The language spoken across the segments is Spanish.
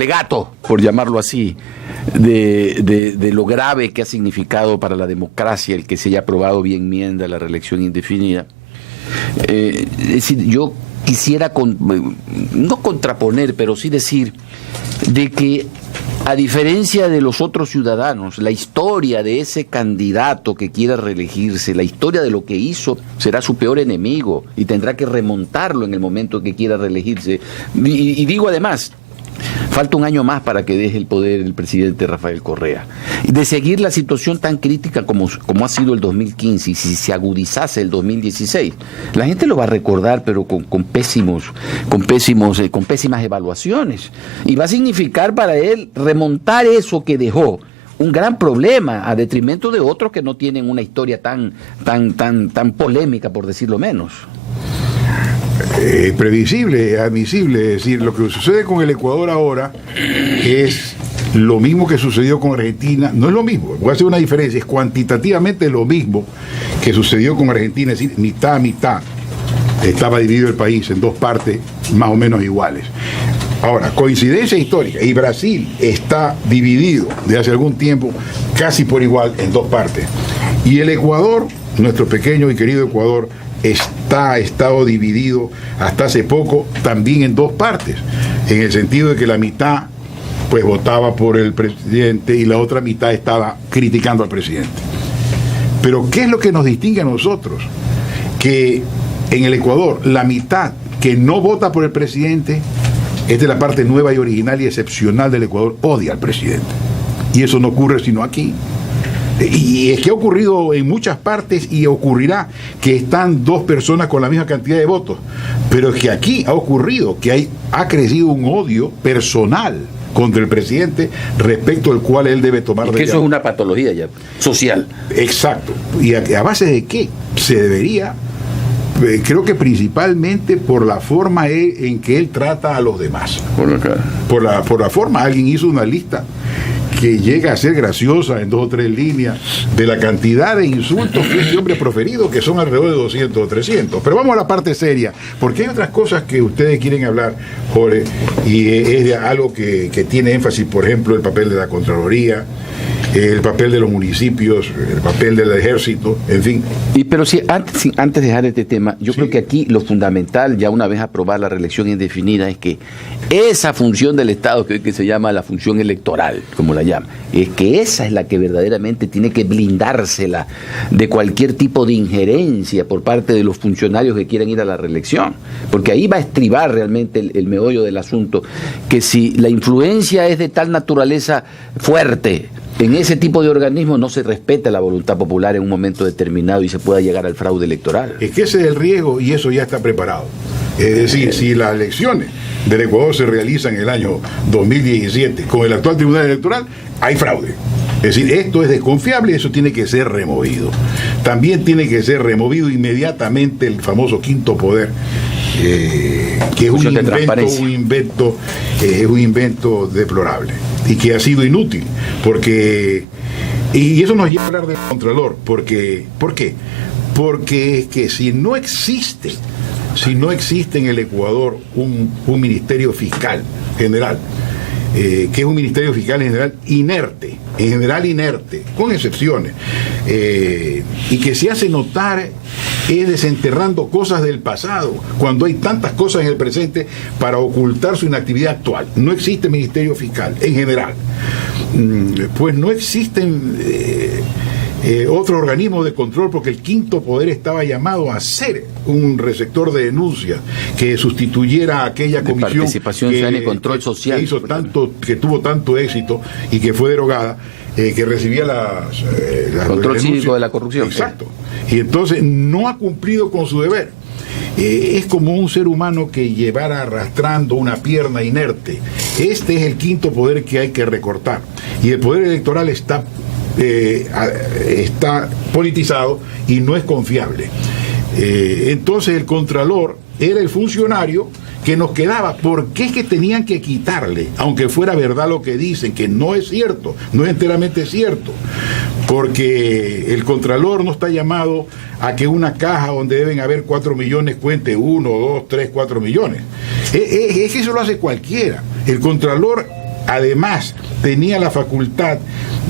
legato, por llamarlo así, de lo grave que ha significado para la democracia el que se haya aprobado vía enmienda la reelección indefinida. Es decir, yo quisiera no contraponer, pero sí decir de que, a diferencia de los otros ciudadanos, la historia de ese candidato que quiera reelegirse, la historia de lo que hizo, será su peor enemigo y tendrá que remontarlo en el momento que quiera reelegirse. Y digo además, falta un año más para que deje el poder el presidente Rafael Correa. De seguir la situación tan crítica como ha sido el 2015, y si se agudizase el 2016, la gente lo va a recordar, pero con pésimas evaluaciones. Y va a significar para él remontar eso que dejó un gran problema, a detrimento de otros que no tienen una historia tan polémica, por decirlo menos. Previsible, admisible. Es decir, lo que sucede con el Ecuador ahora es lo mismo que sucedió con Argentina. No es lo mismo, voy a hacer una diferencia, es cuantitativamente lo mismo que sucedió con Argentina, es decir, mitad a mitad. Estaba dividido el país en dos partes más o menos iguales. Ahora, coincidencia histórica, y Brasil está dividido desde hace algún tiempo casi por igual en dos partes. Y el Ecuador, nuestro pequeño y querido Ecuador, ha estado dividido hasta hace poco también en dos partes, en el sentido de que la mitad pues votaba por el presidente y la otra mitad estaba criticando al presidente. Pero ¿qué es lo que nos distingue a nosotros? Que en el Ecuador la mitad que no vota por el presidente es de la parte nueva y original y excepcional del Ecuador, odia al presidente. Y eso no ocurre sino aquí. Y es que ha ocurrido en muchas partes y ocurrirá que están dos personas con la misma cantidad de votos. Pero es que aquí ha ocurrido que ha crecido un odio personal contra el presidente respecto al cual él debe tomar medidas. Que eso es una patología ya social. Exacto. ¿Y a base de qué? Se debería, creo que principalmente por la forma en que él trata a los demás. Por la forma, alguien hizo una lista que llega a ser graciosa en 2 o 3 líneas de la cantidad de insultos que este hombre ha proferido, que son alrededor de 200 o 300. Pero vamos a la parte seria, porque hay otras cosas que ustedes quieren hablar, Jorge, y es de algo que tiene énfasis, por ejemplo, el papel de la Contraloría, el papel de los municipios, el papel del ejército, en fin. Pero antes de dejar este tema, yo creo que aquí lo fundamental, ya una vez aprobada la reelección indefinida, es que esa función del Estado, que se llama la función electoral, como la llama, es que esa es la que verdaderamente tiene que blindársela de cualquier tipo de injerencia por parte de los funcionarios que quieran ir a la reelección, porque ahí va a estribar realmente el meollo del asunto, que si la influencia es de tal naturaleza fuerte en ese tipo de organismo, no se respeta la voluntad popular en un momento determinado y se pueda llegar al fraude electoral. Es que ese es el riesgo y eso ya está preparado. Es decir, si las elecciones del Ecuador se realizan en el año 2017 con el actual Tribunal Electoral, hay fraude. Es decir, esto es desconfiable y eso tiene que ser removido. También tiene que ser removido inmediatamente el famoso quinto poder, que es un invento deplorable y que ha sido inútil, porque, y eso nos lleva a hablar del Contralor, ¿por qué? Porque es que si no existe en el Ecuador un ministerio fiscal general, que es un ministerio fiscal en general inerte, con excepciones, y que se hace notar es desenterrando cosas del pasado, cuando hay tantas cosas en el presente para ocultar su inactividad actual. No existe ministerio fiscal en general, pues no existen otro organismo de control, porque el quinto poder estaba llamado a ser un receptor de denuncias que sustituyera a aquella comisión de participación ciudadana y control social que tuvo tanto éxito y que fue derogada, que recibía control cívico de la corrupción. Exacto. Y entonces no ha cumplido con su deber. Es como un ser humano que llevara arrastrando una pierna inerte. Este es el quinto poder que hay que recortar. Y el poder electoral está politizado y no es confiable. Entonces el Contralor era el funcionario que nos quedaba. ¿Por qué es que tenían que quitarle, aunque fuera verdad lo que dicen, que no es cierto, no es enteramente cierto? Porque el Contralor no está llamado a que una caja donde deben haber 4 millones cuente 1, 2, 3, 4 millones. Es que eso lo hace cualquiera. El Contralor además tenía la facultad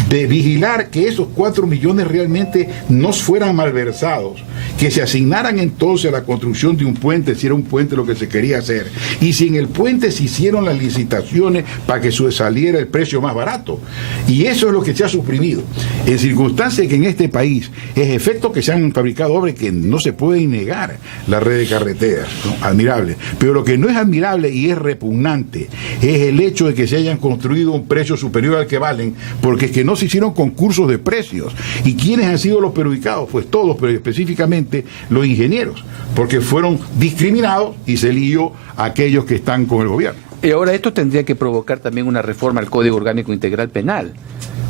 de vigilar que esos 4 millones realmente no fueran malversados, que se asignaran entonces a la construcción de un puente, si era un puente lo que se quería hacer, y si en el puente se hicieron las licitaciones para que saliera el precio más barato. Y eso es lo que se ha suprimido, en circunstancias que en este país es efecto que se han fabricado obras que no se pueden negar, la red de carreteras, ¿no? Admirable. Pero lo que no es admirable y es repugnante es el hecho de que se hayan construido a un precio superior al que valen, porque es que no se hicieron concursos de precios. ¿Y quiénes han sido los perjudicados? Pues todos, pero específicamente los ingenieros, porque fueron discriminados y se lió a aquellos que están con el gobierno. Y ahora esto tendría que provocar también una reforma al Código Orgánico Integral Penal,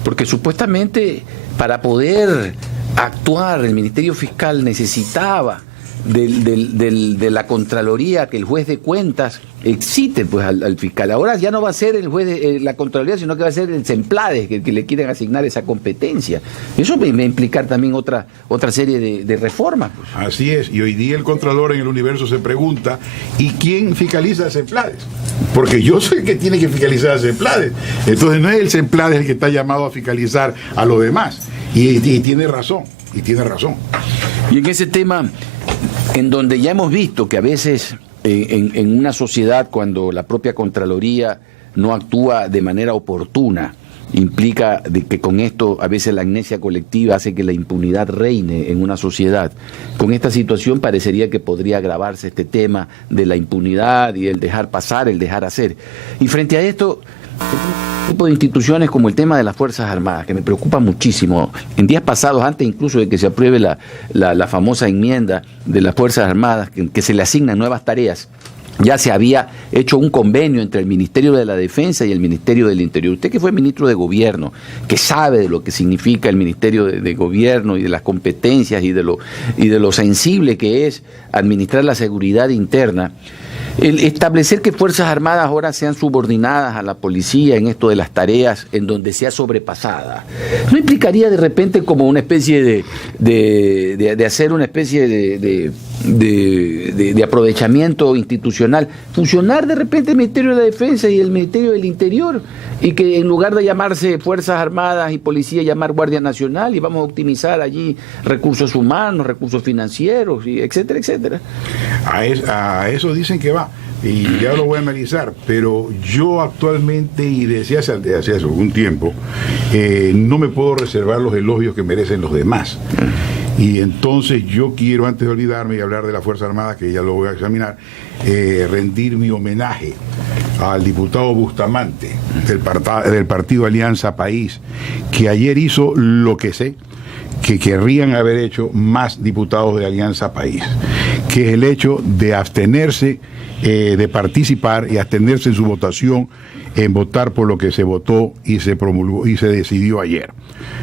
porque supuestamente para poder actuar el Ministerio Fiscal necesitaba de la Contraloría, que el juez de cuentas excite pues al fiscal. Ahora ya no va a ser el juez de la Contraloría, sino que va a ser el CEMPLADES que le quieren asignar esa competencia. Eso va a implicar también otra serie de reformas. Pues. Así es, y hoy día el Contralor en el Universo se pregunta, ¿y quién fiscaliza el CEMPLADES? Porque yo soy el que tiene que fiscalizar el CEMPLADES. Entonces no es el CEMPLADES el que está llamado a fiscalizar a los demás. Y tiene razón, Y en ese tema, en donde ya hemos visto que a veces en una sociedad, cuando la propia Contraloría no actúa de manera oportuna, implica de que con esto a veces la amnesia colectiva hace que la impunidad reine en una sociedad. Con esta situación parecería que podría agravarse este tema de la impunidad y el dejar pasar, el dejar hacer. Y frente a esto, un tipo de instituciones como el tema de las Fuerzas Armadas, que me preocupa muchísimo. En días pasados, antes incluso de que se apruebe la famosa enmienda de las Fuerzas Armadas, que se le asignan nuevas tareas, ya se había hecho un convenio entre el Ministerio de la Defensa y el Ministerio del Interior. Usted que fue ministro de Gobierno, que sabe de lo que significa el Ministerio de Gobierno y de las competencias y de lo sensible que es administrar la seguridad interna, el establecer que Fuerzas Armadas ahora sean subordinadas a la policía en esto de las tareas en donde sea sobrepasada, ¿no implicaría de repente como una especie de hacer una especie de aprovechamiento institucional, fusionar de repente el Ministerio de la Defensa y el Ministerio del Interior, y que en lugar de llamarse Fuerzas Armadas y Policía, llamar Guardia Nacional, y vamos a optimizar allí recursos humanos, recursos financieros, y etcétera, etcétera? A eso dicen que va, y ya lo voy a analizar, pero yo actualmente, y desde hace algún tiempo, no me puedo reservar los elogios que merecen los demás. Y entonces yo quiero, antes de olvidarme y hablar de la Fuerza Armada, que ya lo voy a examinar, rendir mi homenaje al diputado Bustamante del partido Alianza País, que ayer hizo lo que sé que querrían haber hecho más diputados de Alianza País, que es el hecho de abstenerse de participar y abstenerse en su votación, en votar por lo que se votó y se promulgó y se decidió ayer.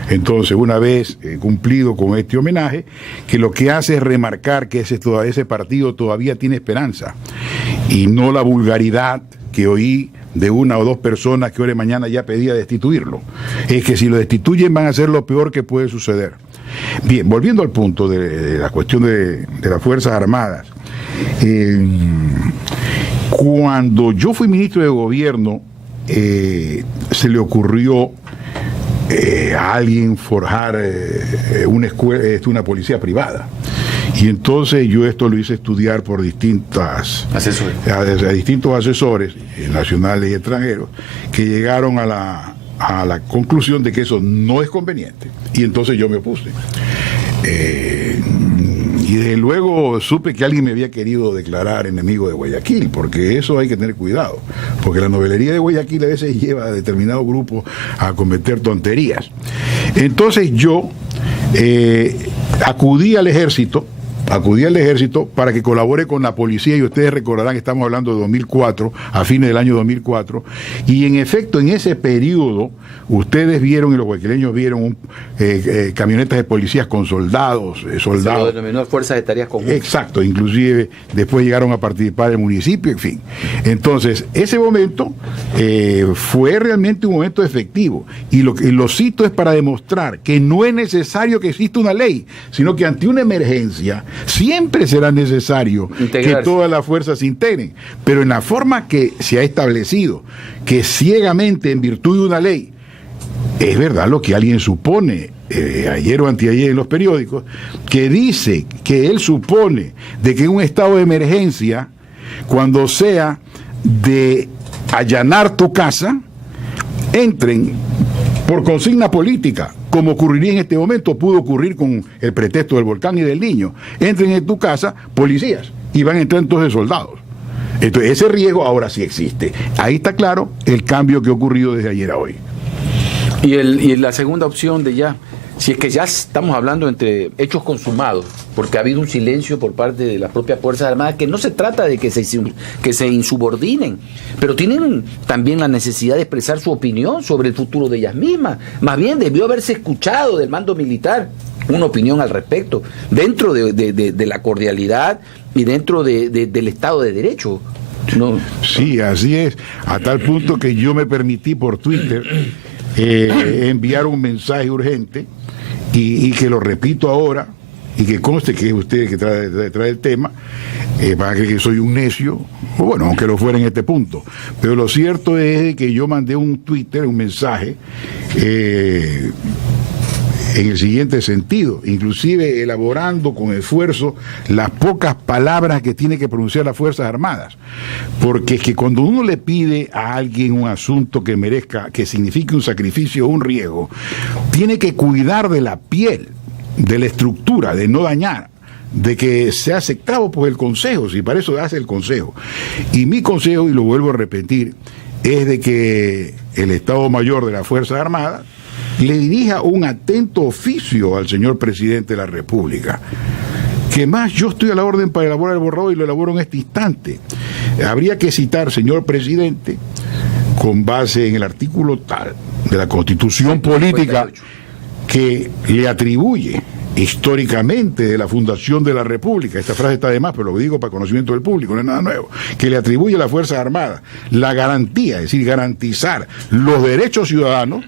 Entonces, una vez cumplido con este homenaje, que lo que hace es remarcar que ese partido todavía tiene esperanza, y no la vulgaridad que oí de una o dos personas que hoy de mañana ya pedía destituirlo. Es que si lo destituyen van a ser lo peor que puede suceder. Bien, volviendo al punto de la cuestión de las Fuerzas Armadas, cuando yo fui ministro de Gobierno, se le ocurrió a alguien forjar una escuela, una policía privada. Y entonces yo esto lo hice estudiar por distintos asesores nacionales y extranjeros, que llegaron a la conclusión de que eso no es conveniente. Y entonces yo me opuse. Y desde luego supe que alguien me había querido declarar enemigo de Guayaquil, porque eso hay que tener cuidado, porque la novelería de Guayaquil a veces lleva a determinados grupos a cometer tonterías. Entonces yo acudí al ejército para que colabore con la policía, y ustedes recordarán que estamos hablando de 2004, a fines del año 2004, y en efecto en ese periodo ustedes vieron, y los guayaquileños vieron, camionetas de policías con soldados. Se lo denominó Fuerzas de Tareas Conjuntas. Exacto, inclusive después llegaron a participar del municipio, en fin. Entonces, ese momento fue realmente un momento efectivo, y lo cito es para demostrar que no es necesario que exista una ley, sino que ante una emergencia Siempre será necesario que todas las fuerzas se integren, pero en la forma que se ha establecido, que ciegamente en virtud de una ley, es verdad lo que alguien supone, ayer o anteayer en los periódicos, que dice que él supone de que en un estado de emergencia, cuando sea de allanar tu casa, entren por consigna política, como ocurriría en este momento, pudo ocurrir con el pretexto del volcán y del Niño. Entren en tu casa policías y van a entrar entonces soldados. Entonces ese riesgo ahora sí existe. Ahí está claro el cambio que ha ocurrido desde ayer a hoy. Y la segunda opción de ya, si es que ya estamos hablando entre hechos consumados, porque ha habido un silencio por parte de las propias Fuerzas Armadas, que no se trata de que se insubordinen, pero tienen también la necesidad de expresar su opinión sobre el futuro de ellas mismas. Más bien debió haberse escuchado del mando militar una opinión al respecto, dentro de la cordialidad y dentro del Estado de Derecho. No. Sí, así es, a tal punto que yo me permití por Twitter enviar un mensaje urgente y que lo repito ahora y que conste que es usted que trae el tema, para que soy un necio, o bueno, aunque lo fuera en este punto, pero lo cierto es que yo mandé un mensaje en el siguiente sentido, inclusive elaborando con esfuerzo las pocas palabras que tiene que pronunciar las Fuerzas Armadas, porque es que cuando uno le pide a alguien un asunto que merezca, que signifique un sacrificio o un riesgo, tiene que cuidar de la piel, de la estructura, de no dañar, de que sea aceptado por el Consejo, si para eso hace el Consejo. Y mi consejo, y lo vuelvo a repetir, es de que el Estado Mayor de las Fuerzas Armadas le dirija un atento oficio al señor presidente de la República. Que más, yo estoy a la orden para elaborar el borrador y lo elaboro en este instante. Habría que citar, señor presidente, con base en el artículo tal de la Constitución Política que le atribuye históricamente de la fundación de la República, esta frase está de más, pero lo digo para conocimiento del público, no es nada nuevo, que le atribuye a las Fuerzas Armadas la garantía, es decir, garantizar los derechos ciudadanos,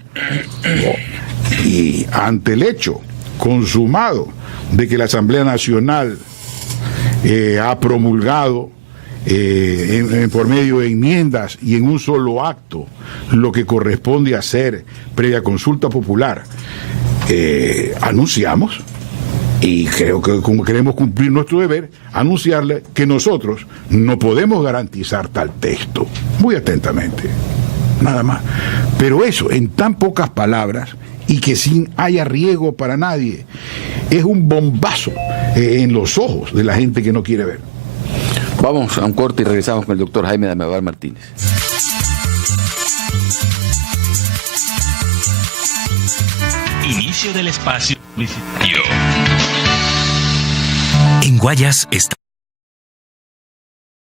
y ante el hecho consumado de que la Asamblea Nacional ha promulgado por medio de enmiendas y en un solo acto lo que corresponde hacer previa consulta popular, anunciamos, y creo que como queremos cumplir nuestro deber, anunciarle que nosotros no podemos garantizar tal texto. Muy atentamente, nada más. Pero eso, en tan pocas palabras, y que sin haya riesgo para nadie, es un bombazo en los ojos de la gente que no quiere ver. Vamos a un corte y regresamos con el doctor Jaime Dameval Martínez. Inicio del espacio publicitario. En Guayas está